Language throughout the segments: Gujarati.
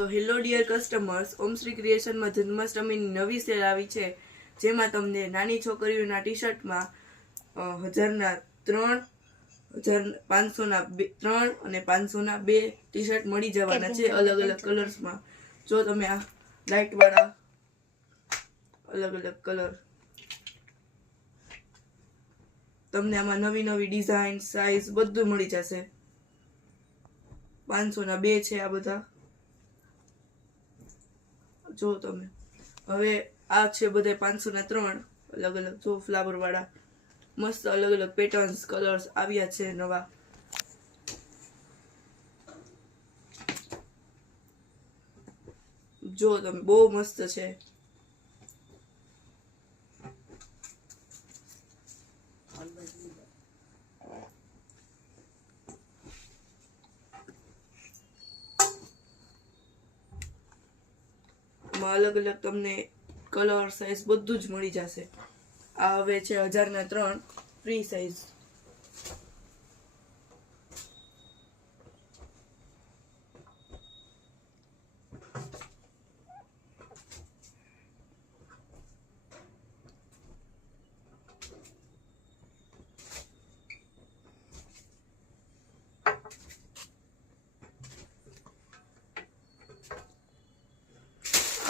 સો હેલો ડિયર કસ્ટમર્સ, ઓમ શ્રી ક્રિએશનમાં જન્માષ્ટમીની નવી સેલ આવી છે, જેમાં તમને નાની છોકરીઓના ટી શર્ટમાં 1000ના 3, 1500ના 3 અને 500ના 2 ટી શર્ટ મળી જવાના છે અલગ અલગ કલર્સમાં. જો તમે આ લાઇટ વાળા અલગ અલગ કલર, તમને આમાં નવી નવી ડિઝાઇન, સાઇઝ બધું મળી જશે. 500ના 2 છે આ બધા. જો તમે હવે આ છે બધા 500ના 3 અલગ અલગ, જો ફ્લાવર વાળા મસ્ત અલગ અલગ પેટર્ન્સ, કલર્સ આવ્યા છે નવા. જો તમે બહુ મસ્ત છે. અલગ અલગ તમને કલર, સાઇઝ બધું જ મળી જશે. આ હવે છે 1000ના 3 ફ્રી સાઇઝ.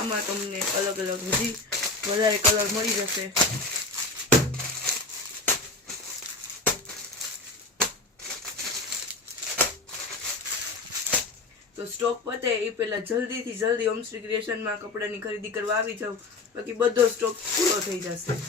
આમાં તમને અલગ અલગ હજી વધારે કલર મળી જશે. તો સ્ટોક પતે એ પહેલા જલ્દીથી જલ્દી ઓમ શ્રી ક્રિએશનમાં કપડાની ખરીદી કરવા આવી જાવ, બાકી બધો સ્ટોક પૂરો થઈ જશે.